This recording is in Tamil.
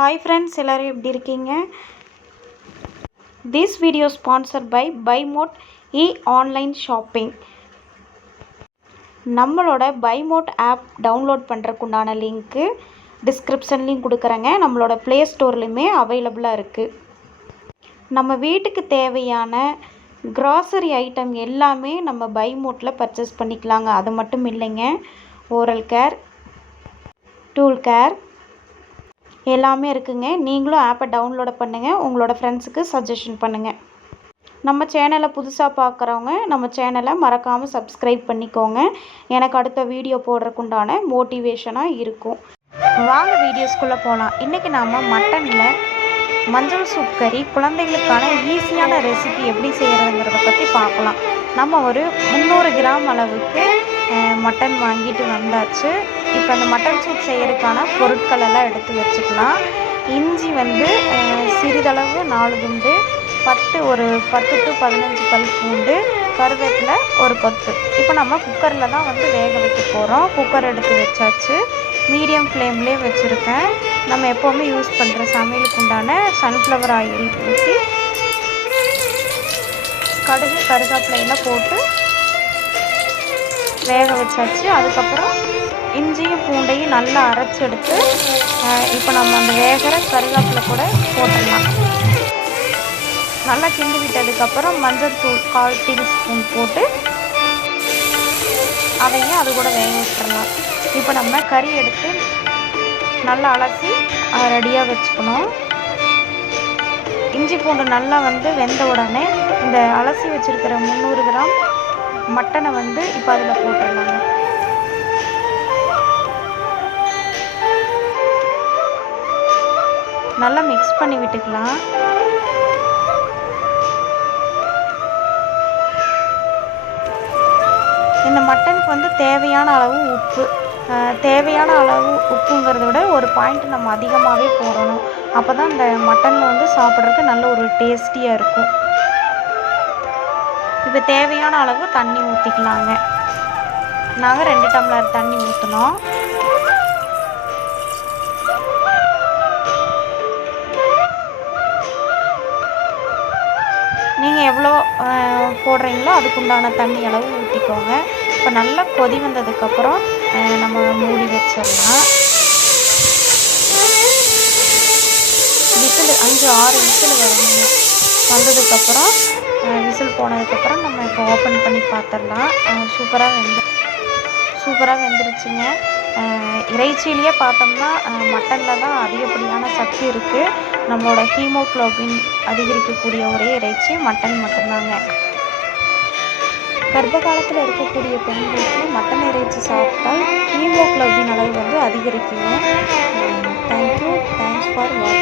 Hi friends, எல்லாரும் எப்படி இருக்கீங்க? This video sponsored by BuyMode e-online shopping. நம்மளோட BuyMode app டவுன்லோட் பண்ணுறதுக்குண்டான லிங்க்கு டிஸ்கிரிப்ஷன்லையும் கொடுக்குறேங்க. நம்மளோட ப்ளே ஸ்டோர்லையுமே அவைலபிளாக இருக்குது. நம்ம வீட்டுக்கு தேவையான க்ராசரி ஐட்டம் எல்லாமே நம்ம BuyModeல பர்ச்சேஸ் பண்ணிக்கலாங்க. அது மட்டும் இல்லைங்க, ஓரல் கேர், டூல் கேர் எல்லாமே இருக்குங்க. நீங்களும் ஆப்பை டவுன்லோட் பண்ணுங்கள், உங்களோட ஃப்ரெண்ட்ஸுக்கு சஜஷன் பண்ணுங்கள். நம்ம சேனலை புதுசாக பார்க்குறவங்க நம்ம சேனலை மறக்காமல் சப்ஸ்கிரைப் பண்ணிக்கோங்க. எனக்கு அடுத்த வீடியோ போடுறதுக்குண்டான மோட்டிவேஷனாக இருக்கும். வாங்க வீடியோஸ்குள்ளே போகலாம். இன்றைக்கி நாம் மட்டனில் மஞ்சள் சூப் கறி குழந்தைகளுக்கான ஈஸியான ரெசிபி எப்படி செய்கிறதுங்கிறத பற்றி பார்க்கலாம். நம்ம ஒரு 300 கிராம் அளவுக்கு மட்டன் வாங்கிட்டு வந்தாச்சு. இப்போ அந்த மட்டன் சூப் செய்கிறதுக்கான பொருட்கள் எல்லாம் எடுத்து வச்சுக்கலாம். இஞ்சி சிறிதளவு 4 துண்டு, பட்டு ஒரு 10 to 15 பல் பூண்டு, கருவேப்பிலை ஒரு கொத்து. இப்போ நம்ம குக்கரில் தான் வேக வைக்க போகிறோம். குக்கர் எடுத்து வச்சாச்சு. மீடியம் ஃப்ளேம்லேயே வச்சுருக்கேன். நம்ம எப்போவுமே யூஸ் பண்ணுற சமையலுக்கு உண்டான சன்ஃப்ளவர் ஆயில் ஊற்றி கடுகு கருவேப்பிலையெல்லாம் போட்டு வேக வச்சாச்சு. அதுக்கப்புறம் இஞ்சியும் பூண்டையும் நல்லா அரைச்சி எடுத்து இப்போ நம்ம அந்த வேகிற கருவேப்பிலை கூட போட்டுடலாம். நல்லா கிண்டி விட்டதுக்கப்புறம் மஞ்சள் தூள் 1/4 டீஸ்பூன் போட்டு அதையும் அது கூட வேக வச்சிடலாம். இப்போ நம்ம கறி எடுத்து நல்லா அலசி ரெடியாக வச்சுக்கணும். இஞ்சி பூண்டு நல்லா வெந்த உடனே இந்த அலசி வச்சுருக்கிற 300 கிராம் மட்டனை இப்போ அதில் போட்டுடலாங்க. நல்லா மிக்ஸ் பண்ணி விட்டுக்கலாம். இந்த மட்டனுக்கு தேவையான அளவு உப்பு, தேவையான அளவு உப்புங்கிறத விட ஒரு பாயிண்ட் நம்ம அதிகமாகவே போடணும். அப்போ தான் இந்த மட்டனில் சாப்பிட்றதுக்கு நல்ல ஒரு டேஸ்டியாக இருக்கும். இப்போ தேவையான அளவு தண்ணி ஊற்றிக்கலாங்க. நாங்கள் 2 டம்ளர் தண்ணி ஊற்றினோம். நீங்கள் எவ்வளோ போடுறீங்களோ அதுக்குண்டான தண்ணி அளவு ஊற்றிக்கோங்க. இப்போ நல்லா கொதி வந்ததுக்கப்புறம் நம்ம மூடி வச்சிடலாம். விசில் 5-6 விசில் வரணுங்க. வந்ததுக்கப்புறம் விசில் போனதுக்கப்புறம் நம்ம இப்போ ஓப்பன் பண்ணி பார்த்துடலாம். சூப்பராக வெந்துருச்சுங்க. இறைச்சியிலேயே பார்த்தோம்னா மட்டனில் தான் அதிகப்படியான சக்தி இருக்குது. நம்மளோட ஹீமோக்ளோபின் அதிகரிக்கக்கூடிய ஒரே இறைச்சி மட்டன் மட்டும்தாங்க. கர்ப்ப காலத்தில் இருக்கக்கூடிய பெண்களுக்கு மட்டன் இறைச்சி சாப்பிட்டால் ஹீமோக்ளோபின் அளவு அதிகரிக்குங்க. தேங்க்யூ. தேங்க்ஸ் ஃபார் வாட்சிங்.